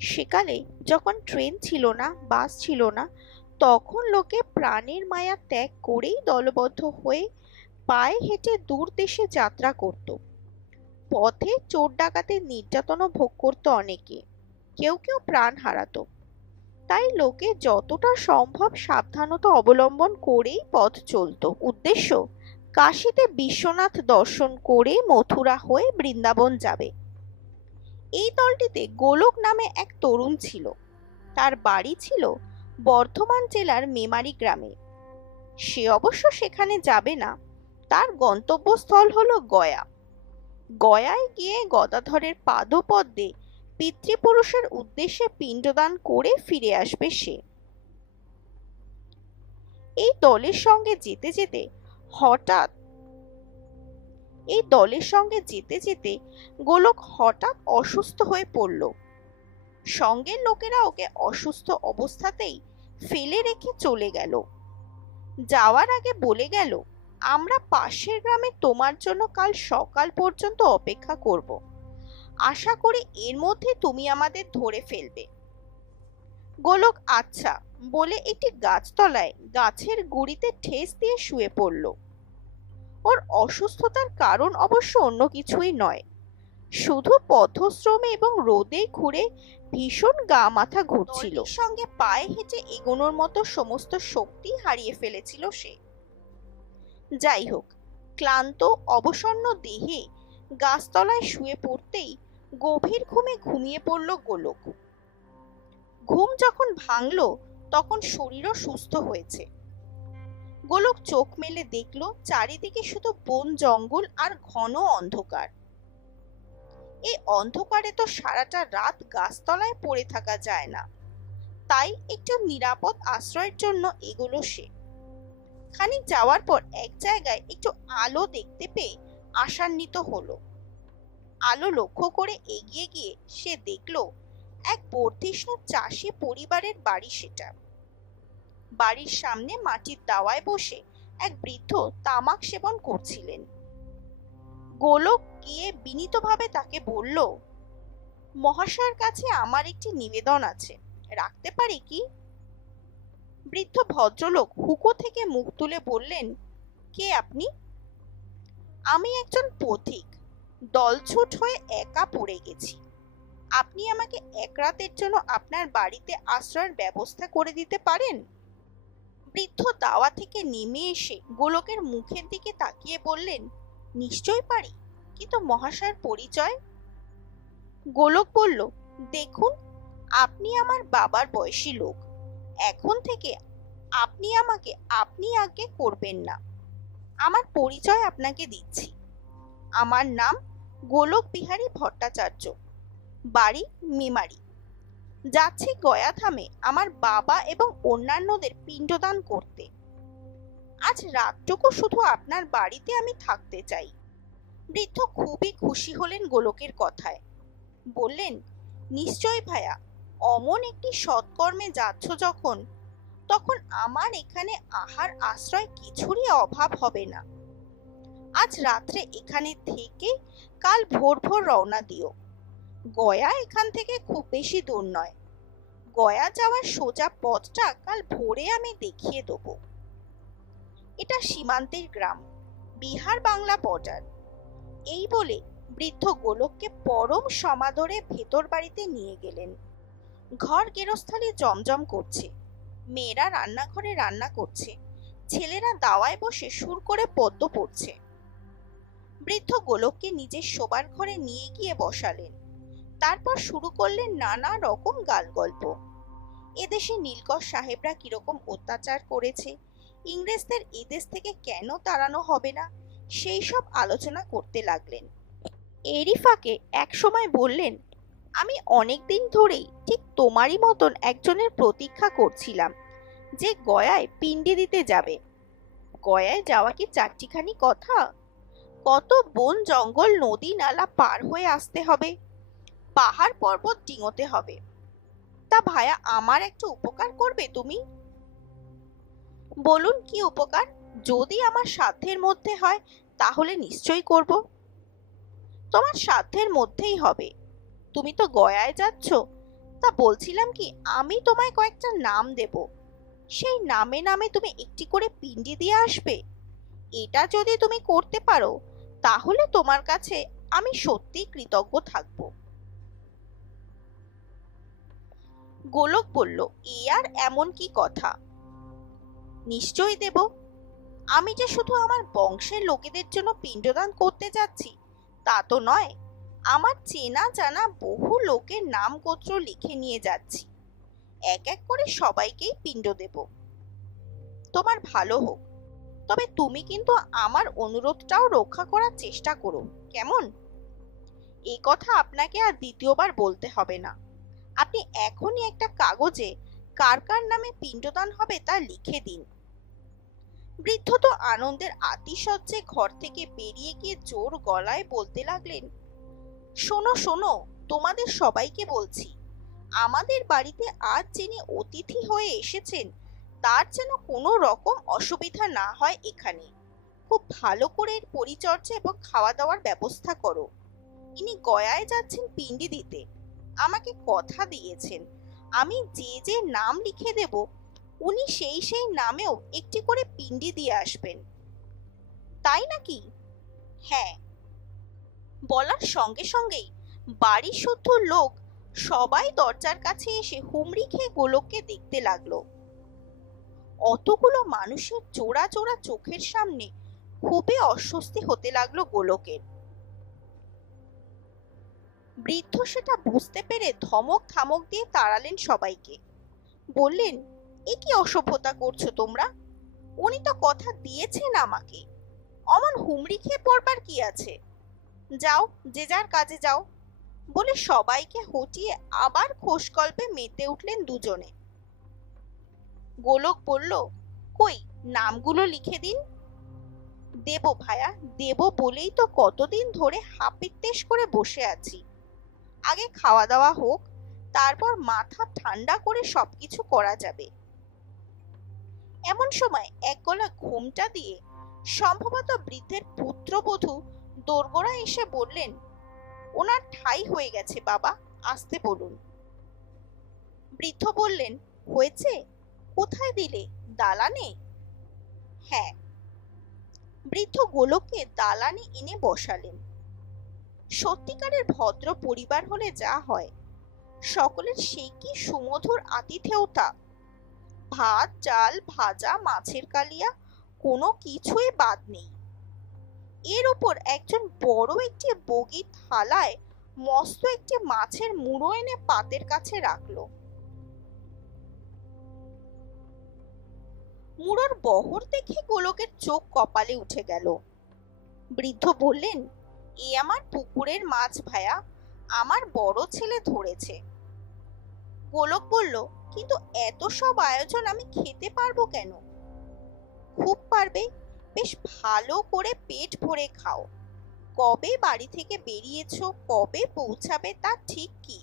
সেকালে যখন ট্রেন ছিল না, বাস ছিল না, তখন লোকে প্রাণের মায়া ত্যাগ করেই দলবদ্ধ হয়ে পায়ে হেঁটে দূর দেশে যাত্রা করত। পথে চোর ডাকাতের নির্যাতনও ভোগ করত অনেকে, কেউ কেউ প্রাণ হারাতো। তাই লোকে যতটা সম্ভব সাবধানতা অবলম্বন করেই পথ চলতো। উদ্দেশ্য, কাশীতে বিশ্বনাথ দর্শন করে মথুরা হয়ে বৃন্দাবন যাবে। এই দলটিতে গোলক নামে এক তরুণ ছিল। তার বাড়ি ছিল বর্ধমান জেলার মেমারি গ্রামে। সে অবশ্য সেখানে যাবে না, তার গন্তব্যস্থল হলো গয়া। গয়ায় গিয়ে গদাধরের পাদপদ্মে পিতৃপুরুষের উদ্দেশ্যে পিণ্ডদান করে ফিরে আসবে সে। এই দলের সঙ্গে যেতে যেতে হঠাৎ এই দলের সঙ্গে যেতে যেতে গোলক হঠাৎ অসুস্থ হয়ে পড়ল। সঙ্গের লোকেরা ওকে অসুস্থ অবস্থাতেই ফেলে রেখে চলে গেল। যাওয়ার আগে বলে গেল, আমরা পাশের গ্রামে তোমার জন্য কাল সকাল পর্যন্ত অপেক্ষা করব। আশা করি এর মধ্যে তুমি আমাদের ধরে ফেলবে। গোলক আচ্ছা বলে একটি গাছতলায় গাছের গুড়িতে ঠেস দিয়ে শুয়ে পড়ল। ওর অসুস্থতার কারণ অবশ্য অন্য কিছুই নয়, শুধু পথশ্রমে এবং রোদে ঘুরে ভীষণ গা মাথা ঘুরছিল। সঙ্গে পায়ে হেঁটে এগোনোর মতো সমস্ত শক্তি হারিয়ে ফেলেছিল সে। যাই হোক, ক্লান্ত অবসন্ন দেহে গাছতলায় শুয়ে পড়তেই গভীর ঘুমে ঘুমিয়ে পড়ল গোলক। ঘুম যখন ভাঙল তখন শরীরও সুস্থ হয়েছে। গোলক চোখ মেলে দেখল চারিদিকে শুধু বন জঙ্গল আর ঘন অন্ধকার। এই অন্ধকারে তো সারাটা রাত গাছতলায় পড়ে থাকা যায় না, তাই একটু নিরাপদ আশ্রয়ের জন্য এগোলো সে। খানিক যাওয়ার পর এক জায়গায় একটু আলো দেখতে পেয়ে আশান্বিত হলো। আলো লক্ষ্য করে এগিয়ে গিয়ে সে দেখলো এক বর্ধিষ্ণু চাষি পরিবারের বাড়ি সেটা। বাড়ির সামনে মাটির দাওয়ায় বসে এক বৃদ্ধ তামাক সেবন করছিলেন। গোলক গিয়ে বিনীতভাবে তাকে বলল, মহাশয়ের কাছে আমার একটি নিবেদন আছে, রাখতে পারি কি? বৃদ্ধ ভদ্রলোক হুঁকো থেকে মুখ তুলে বললেন, কে আপনি? আমি একজন পথিক, দলছুট হয়ে একা পড়ে গেছি। আপনি আমাকে এক রাতের জন্য আপনার বাড়িতে আশ্রয়ের ব্যবস্থা করে দিতে পারেন? বৃদ্ধ দাওয়া থেকে নেমে এসে গোলকের মুখের দিকে তাকিয়ে বললেন, নিশ্চয় পারি, কিন্তু মহাশয়ের পরিচয়? গোলক বলল, দেখুন, আপনি আমার বাবার বয়সী লোক, এখন থেকে আপনি আমাকে আপনি আজ্ঞে করবেন না। আমার পরিচয় আপনাকে দিচ্ছি। আমার নাম গোলক বিহারী ভট্টাচার্য, বাড়ি মেমারি। যাচ্ছি গয়া ধামে আমার বাবা এবং অন্যান্যদের পিণ্ডদান করতে। আজ রাতটুকু শুধু আপনার বাড়িতে আমি থাকতে চাই। বৃদ্ধ খুবই খুশি হলেন গোলকের কথায়। বললেন, নিশ্চয় ভায়া, অমন একটি সৎকর্মে যাচ্ছ যখন, তখন আমার এখানে আহার আশ্রয় কিছুরই অভাব হবে না। আজ রাত্রে এখানে থেকে কাল ভোর ভোর রওনা দিও। গয়া এখান থেকে খুব বেশি দূর নয়। গয়া যাওয়ার সোজা পথটা কাল ভোরে আমি দেখিয়ে দেব। এটা সীমান্তের গ্রাম, বিহার বাংলা বর্ডার। এই বলে বৃদ্ধ গোলককে পরম সমাদরে ভেতর বাড়িতে নিয়ে গেলেন। ঘর গেরস্থালি জমজম করছে, মেয়েরা রান্নাঘরে রান্না করছে, ছেলেরা দাওয়ায় বসে সুর করে পদ্য পড়ছে। বৃদ্ধ গোলককে নিজের শোবার ঘরে নিয়ে গিয়ে বসালেন। তারপর শুরু করলেন নানা রকম গালগল্প। এদেশে নীলকর সাহেবরা কিরকম অত্যাচার করেছে, ইংরেজদের এদেশ থেকে কেন তাড়ানো হবে না, সেই সব আলোচনা করতে লাগলেন। এরই ফাঁকে এক সময় বললেন, আমি অনেকদিন ধরেই ঠিক তোমারই মতন একজনের প্রতীক্ষা করছিলাম, যে গয়ায় পিণ্ডি দিতে যাবে। গয়ায় যাওয়া কি চারটিখানি কথা? কত বন জঙ্গল নদী নালা পার হয়ে আসতে হবে, পাহাড় পর্বত ডিঙোতে হবে। তা ভায়া, আমার একটু উপকার করবে তুমি? বলুন, কি উপকার? যদি আমার সাধ্যের মধ্যে হয় তাহলে নিশ্চয়ই করব। তোমার সাধ্যের মধ্যেই হবে। তুমি তো গয়ায় যাচ্ছ, তা তা বলছিলাম কি, আমি তোমায় কয়েকটা নাম দেব, সেই নামে নামে তুমি একটি করে পিণ্ডি দিয়ে আসবে। এটা যদি তুমি করতে পারো তাহলে তোমার কাছে আমি সত্যিই কৃতজ্ঞ থাকব। গোলক বলল, এ আর এমন কি কথা, নিশ্চয়ই দেব। আমি যে শুধু আমার বংশের লোকেদের জন্য পিণ্ডদান করতে যাচ্ছি তা তো নয়, আমার চেনা জানা বহু লোকের নাম গোত্র লিখে নিয়ে যাচ্ছি। এক এক করে সবাইকেই পিণ্ড দেব। তোমার ভালো হোক, তবে তুমি কিন্তু আমার অনুরোধটাও রক্ষা করার চেষ্টা করো, কেমন? এই কথা আপনাকে আর দ্বিতীয়বার বলতে হবে না। আপনি এখনই একটা কাগজে কার কার নামে পিণ্ডদান হবে তা লিখে দিন। বৃদ্ধ তো আনন্দের আতিশয্যে ঘর থেকে বেরিয়ে গিয়ে জোর গলায় বলতে লাগলেন, শোনো শোনো, তোমাদের সবাইকে বলছি, আমাদের বাড়িতে আজ যিনি অতিথি হয়ে এসেছেন তার যেন কোনো রকম অসুবিধা না হয়। এখানে খুব ভালো করে এর পরিচর্যা এবং খাওয়া দাওয়ার ব্যবস্থা করো। ইনি গয়ায় যাচ্ছেন পিণ্ডি দিতে, আমাকে কথা দিয়েছেন আমি যে যে নাম লিখে দেব উনি সেই সেই নামেও একটি করে পিণ্ডি দিয়ে আসবেন। তাই নাকি? হ্যাঁ। বলার সঙ্গে সঙ্গেই বাড়ি শুদ্ধ লোক সবাই দরজার কাছে এসে হুমড়ি খেয়ে গোলককে দেখতে লাগলো। অতগুলো মানুষের চোরা চোরা চোখের সামনে খুবই অস্বস্তি হতে লাগলো গোলকের। বৃদ্ধ সেটা বুঝতে পেরে ধমক থামক দিয়ে তাড়ালেন সবাইকে। বললেন, এ কি অসভ্যতা করছো তোমরা? উনি তো কথা দিয়েছেন আমাকে, অমন হুমড়ি খেয়ে পড়বার কি আছে? যাও, যে যার কাজে যাও। বলে সবাইকে হটিয়ে আবার খোশগল্পে মেতে উঠলেন দুজনে। গোলক বলল, কই নামগুলো লিখে দিন। দেব ভায়া, দেব বলেই তো কতদিন ধরে হাপিত্তেশ করে বসে আছি। আগে খাওয়া দাওয়া হোক, তারপর মাথা ঠান্ডা করে সবকিছু করা যাবে। এমন সময় এক গলা ঘোমটা দিয়ে সম্ভবত বৃদ্ধের পুত্রবধূ দোরগোড়া এসে বললেন, ওনার ঠাই হয়ে গেছে বাবা, আসতে বলুন। বৃদ্ধ বললেন, হয়েছে? কোথায় দিলে? দালানে? হ্যাঁ। বৃদ্ধ গোলককে দালানে এনে বসালেন। সত্যিকারের ভদ্র পরিবার হলে যা হয়, সকলের সেই কি সুমধুর আতিথেয়তা। ভাত, চাল, ভাজা, মাছের কালিয়া, কোনো কিছুই বাদ নেই। এর উপর একজন বড় একটি বগি থালায় মস্ত একটি মাছের মুড়ো এনে পাতের কাছে রাখলো। মুড়োর বহর দেখে গোলকের চোখ কপালে উঠে গেল। বৃদ্ধ বললেন, এ আমার পুকুরের মাছ ভায়া, আমার বড় ছেলে ধরেছে। গোলক বলল, কিন্তু এত সব আয়োজন আমি খেতে পারবো কেন? খুব পারবে, বেশ ভালো করে পেট ভরে খাও। কবে বাড়ি থেকে বেরিয়েছো, কবে পৌঁছাবে তা ঠিক কি?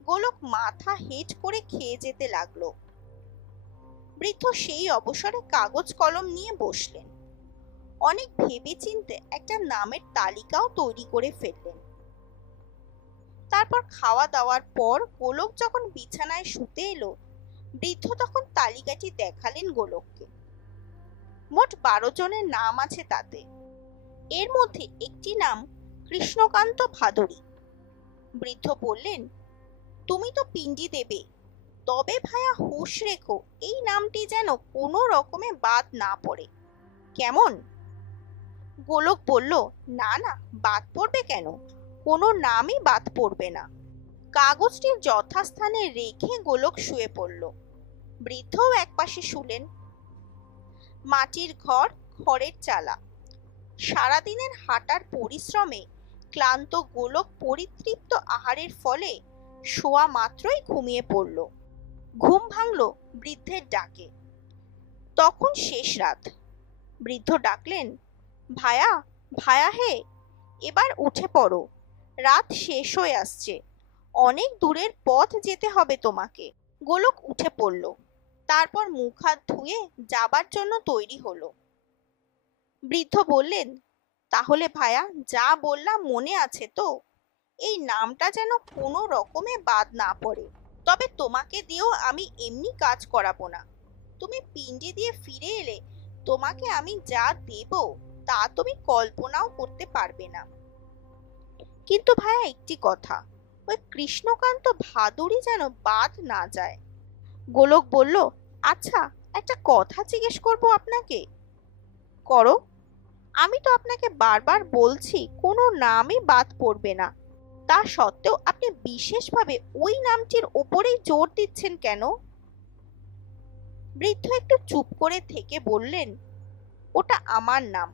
গোলক মাথা হেঁট করে খেয়ে যেতে লাগলো। বৃদ্ধ সেই অবসরে কাগজ কলম নিয়ে বসলেন। অনেক ভেবে চিন্তে একটা নামের তালিকাও তৈরি করে ফেললেন। তারপর খাওয়া দাওয়ার পর গোলক যখন বিছানায় শুতে এলো, বৃদ্ধ তখন তালিকাটি দেখালেন গোলককে। মোট 12 জনের নাম আছে তাতে। এর মধ্যে একটি নাম কৃষ্ণকান্ত ভাদুরী। বৃদ্ধ বললেন, তুমি তো পিণ্ডি দেবে, তবে ভায়া হুঁশ রেখো এই নামটি যেন কোনো রকমে বাদ না পড়ে, কেমন? গোলক বলল, না না, বাদ পড়বে কেন? কোনো নামই বাদ পড়বে না। কাগজটি যথাস্থানে রেখে গোলক শুয়ে পড়ল। বৃদ্ধও একপাশে শুলেন। মাটির ঘর, খড়ের চালা। সারাদিনের হাঁটার পরিশ্রমে ক্লান্ত গোলক পরিতৃপ্ত আহারের ফলে শোয়া মাত্রই ঘুমিয়ে পড়ল। ঘুম ভাঙল বৃদ্ধের ডাকে। তখন শেষ রাত। বৃদ্ধ ডাকলেন, ভায়া, ভায়া হে, এবার উঠে পড়ো, রাত শেষ হয়ে আসছে, অনেক দূরের পথ যেতে হবে তোমাকে। গোলক উঠে পড়ল, তারপর মুখ হাত ধুয়ে যাবার জন্য তৈরি হলো। বৃদ্ধ বললেন, তাহলে ভায়া যা বললাম মনে আছে তো? এই নামটা যেন কোনো রকমে বাদ না পড়ে। তবে তোমাকে দিয়েও আমি এমনি কাজ করাবো না। তুমি পিণ্ডি দিয়ে ফিরে এলে তোমাকে আমি যা দেব তা তুমি কল্পনাও করতে পারবে না। কিন্তু ভাইয়া একটি কথা, ওই কৃষ্ণকান্ত ভাদুড়ি যেন বাদ না যায়। গোলক বলল, আচ্ছা, একটা কথা জিজ্ঞেস করবো আপনাকে। করো। আমি তো আপনাকে বারবার বলছি কোনো নামই বাদ পড়বে না, তা সত্ত্বেও আপনি বিশেষভাবে ওই নামটির ওপরেই জোর দিচ্ছেন কেন? বৃদ্ধ একটু চুপ করে থেকে বললেন, ওটা আমার নাম।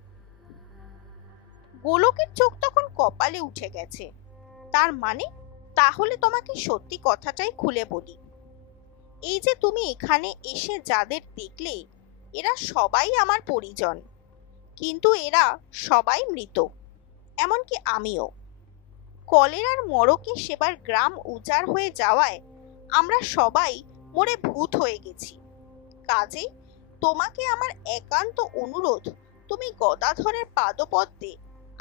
গোলকের চোখ তখন কপালে উঠে গেছে। তার মানে? তাহলে তোমাকে সত্যি কথাটাই খুলে বলি। এই যে তুমি এখানে এসে যাদের দেখলে, এরা সবাই আমার পরিজন, কিন্তু এরা সবাই মৃত, এমনকি আমিও। কলেরার মড়কে সেবার গ্রাম উজাড় হয়ে যাওয়ায় আমরা সবাই মরে ভূত হয়ে গেছি। কাজেই তোমাকে আমার একান্ত অনুরোধ, তুমি গদাধরের পাদপদ্মে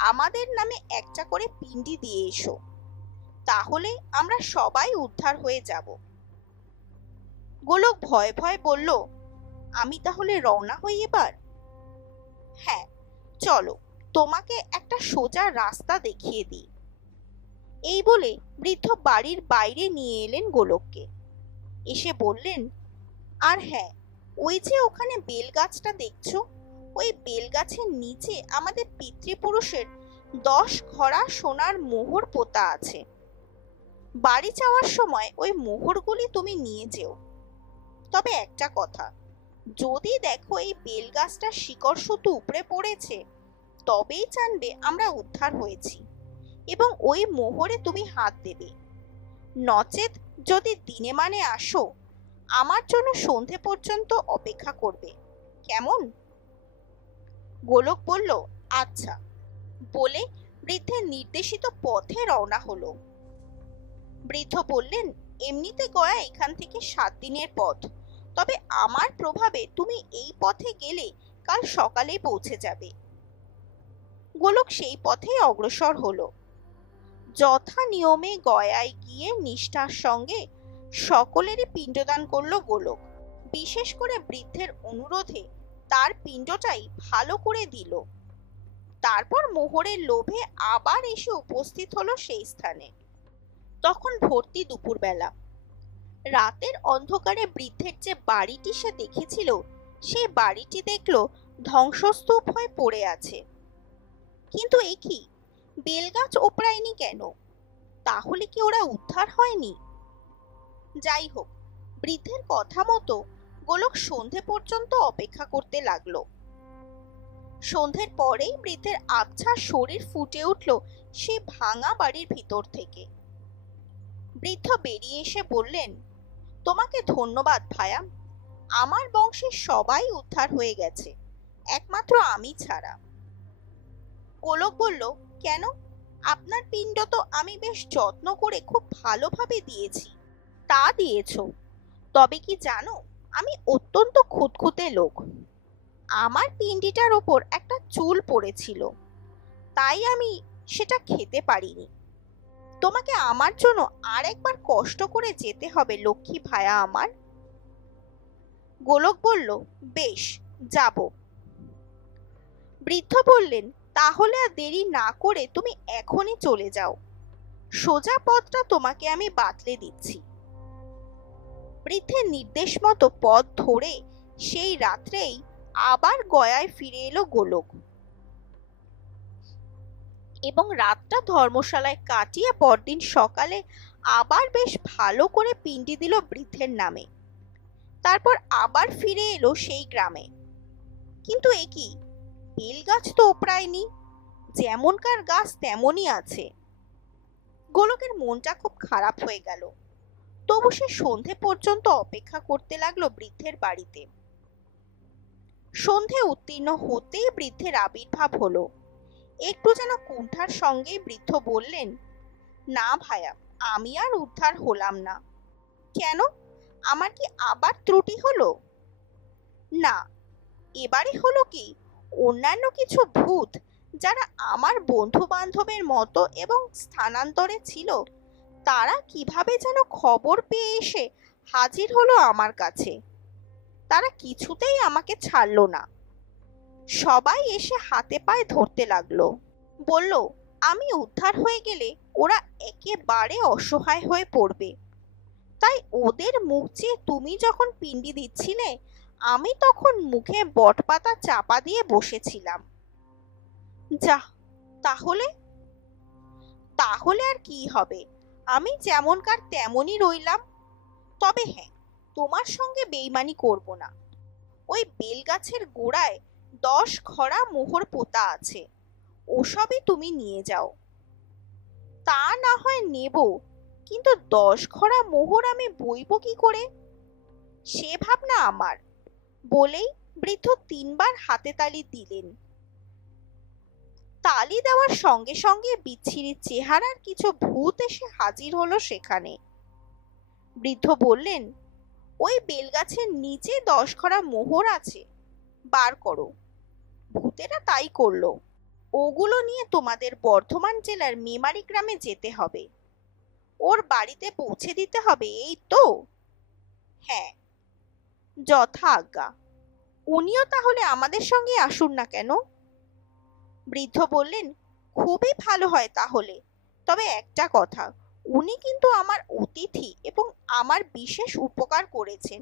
আমাদের নামে একটা করে পিণ্ডি দিয়ে এসো, তাহলে আমরা সবাই উদ্ধার হয়ে যাব। গোলক ভয়ে ভয়ে বলল, আমি তাহলে রওনা হই এবার? হ্যাঁ, চলো, তোমাকে একটা সোজা রাস্তা দেখিয়ে দিই। এই বলে বৃদ্ধ বাড়ির বাইরে নিয়ে এলেন গোলককে। এসে বললেন, আর হ্যাঁ, ওই যে ওখানে বেলগাছটা দেখছো, ওই বেলগাছের নিচে আমাদের পিতৃপুরুষের 10 ঘড়া সোনার মোহর পোতা আছে। বাড়ি যাওয়ার সময় ওই মোহরগুলি তুমি নিয়ে যেও। তবে একটা কথা, যদি দেখো এই বেলগাছটার শিকড় শুধু উপড়ে পড়েছে, তবেই জানবে আমরা উদ্ধার হয়েছি এবং ওই মোহরে তুমি হাত দেবে। নচেত যদি দিনে মানে আসো, আমার জন্য সন্ধে পর্যন্ত অপেক্ষা করবে, কেমন? গোলক বলল, আচ্ছা, বলে বৃদ্ধের নির্দেশিত পথে রওনা হলো। বৃদ্ধ বললেন, এমনিতে গয়া এখান থেকে 7 দিনের পথ, তবে আমার প্রভাবে তুমি এই পথে গেলে কাল সকালেই পৌঁছে যাবে। গোলক সেই পথেই অগ্রসর হলো। যথা নিয়মে গয়ায় গিয়ে নিষ্ঠার সঙ্গে সকলেরই পিণ্ডদান করলো গোলক। বিশেষ করে বৃদ্ধের অনুরোধে তার পিণ্ডটাই ভালো করে দিল। তারপর মোহরের লোভে আবার এসে উপস্থিত হলো সেই স্থানে। তখন ভর্তি দুপুরবেলা। রাতের অন্ধকারে বৃদ্ধের যে বাড়িটি সে দেখেছিল, সেই বাড়িটি দেখলো ধ্বংসস্তূপ হয়ে পড়ে আছে। কিন্তু এ কি, বেলগাছ ওপড়ায়নি কেন? তাহলে কি ওরা উদ্ধার হয়নি? যাই হোক, বৃদ্ধের কথা মতো গোলক সন্ধে পর্যন্ত অপেক্ষা করতে লাগলো। সন্ধ্যের পরেই বৃদ্ধের আবছা শরীর ফুটে উঠল সে ভাঙা বাড়ির ভিতর থেকে। বৃদ্ধ বেরিয়ে এসে বললেন, তোমাকে ধন্যবাদ ভায়া, আমার বংশের সবাই উদ্ধার হয়ে গেছে, একমাত্র আমি ছাড়া। গোলক বলল, কেন? আপনার পিণ্ড তো আমি বেশ যত্ন করে খুব ভালোভাবে দিয়েছি। তা দিয়েছ, তবে কি জানো, আমি অত্যন্ত খুঁতখুঁতে লোক। আমার পিণ্ডিটার ওপর একটা চুল পড়েছিল, তাই আমি সেটা খেতে পারিনি। তোমাকে আমার জন্য আর একবার কষ্ট করে যেতে হবে লক্ষ্মী ভায়া আমার। গোলক বলল, বেশ, যাব। বৃদ্ধ বললেন, তাহলে আর দেরি না করে তুমি এখনই চলে যাও, সোজা পথটা তোমাকে আমি বাতলে দিচ্ছি। বৃদ্ধের নির্দেশ মতো পথ ধরে সেই রাত্রেই আবার গয়ায় ফিরে এলো গোলক এবং রাতটা ধর্মশালায় কাটিয়ে পরদিন সকালে আবার বেশ ভালো করে পিণ্ডি দিল বৃদ্ধের নামে। তারপর আবার ফিরে এলো সেই গ্রামে। কিন্তু এ কি, বেলগাছ তো ওপড়ায়নি, যেমনকার গাছ তেমনই আছে। গোলকের মনটা খুব খারাপ হয়ে গেল। তবু সে সন্ধে পর্যন্ত অপেক্ষা করতে লাগলো বৃদ্ধের বাড়িতে। সন্ধে উত্তীর্ণ হতেই বৃদ্ধের আবির্ভাব হলো। একটু যেন কুণ্ঠার সঙ্গে বৃদ্ধ বললেন, না ভায়া, আমি আর উদ্ধার হলাম না। কেন, আমার কি আবার ত্রুটি হলো? না, এবারে হলো কি, অন্যান্য কিছু ভূত যারা আমার বন্ধু বান্ধবের মতো এবং স্থানান্তরে ছিল, তারা কিভাবে যেন খবর পেয়ে এসে হাজির হলো আমার কাছে। তারা কিছুতেই আমাকে ছাড়লো না। সবাই এসে হাতে পায়ে ধরতে লাগলো। বলল, আমি উদ্ধার হয়ে গেলে ওরা একেবারে অসহায় হয়ে পড়বে। তাই ওদের মুখ চেয়ে তুমি যখন পিণ্ডি দিচ্ছিলে, আমি তখন মুখে বটপাতা চাপা দিয়ে বসেছিলাম। যা, তাহলে তাহলে আর কি হবে? আমি যেমনকার তেমনই রইলাম। তবে হ্যাঁ, তোমার সঙ্গে বেইমানি করব না। ওই বেলগাছের গোড়ায় 10 খড়া মোহর পোতা আছে, ওসবই তুমি নিয়ে যাও। তা না হয় নেব, কিন্তু 10 খড়া মোহর আমি বইব কি করে, সে ভাবনা আমার। বলেই বৃদ্ধ 3বার হাতে তালি দিলেন। তালি দেওয়ার সঙ্গে সঙ্গে বিচ্ছিরি চেহারার কিছু ভূত এসে হাজির হলো সেখানে। বৃদ্ধ বললেন, ওই বেলগাছের নিচে 10 খড়া মোহর আছে, বার করো। ভূতেরা তাই করলো। ওগুলো নিয়ে তোমাদের বর্ধমান জেলার মেমারি গ্রামে যেতে হবে। ওর বাড়িতে পৌঁছে দিতে হবে, এই তো? হ্যাঁ, যথা আজ্ঞা। উনিও তাহলে আমাদের সঙ্গে আসুন না কেন? বৃদ্ধ বললেন, খুবই ভালো হয় তাহলে। তবে একটা কথা, উনি কিন্তু আমার অতিথি এবং আমার বিশেষ উপকার করেছেন।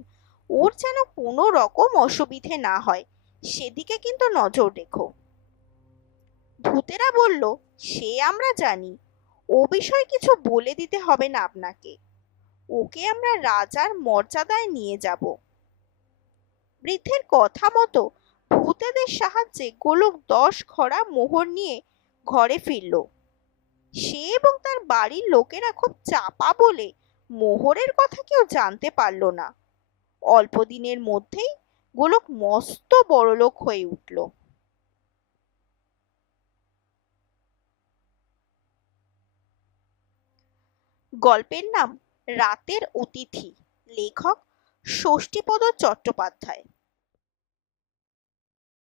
ওর যেন কোনো রকম অসুবিধে না হয়, সেদিকে কিন্তু নজর রেখো। ভূতেরা বলল, সে আমরা জানি, ও বিষয়ে কিছু বলে দিতে হবে না আপনাকে। ওকে আমরা রাজার মর্যাদায় নিয়ে যাব। বৃদ্ধের কথা মতো ভূতেদের সাহায্যে গোলক 10 খড়া মোহর নিয়ে ঘরে ফিরল। সে এবং তার বাড়ির লোকেরা খুব চাপা বলে মোহরের কথা কেউ জানতে পারল না। অল্প দিনের মধ্যেই গোলক মস্ত বড়লোক হয়ে উঠল। গল্পের নাম রাতের অতিথি। লেখক ষষ্ঠীপদ চট্টোপাধ্যায়।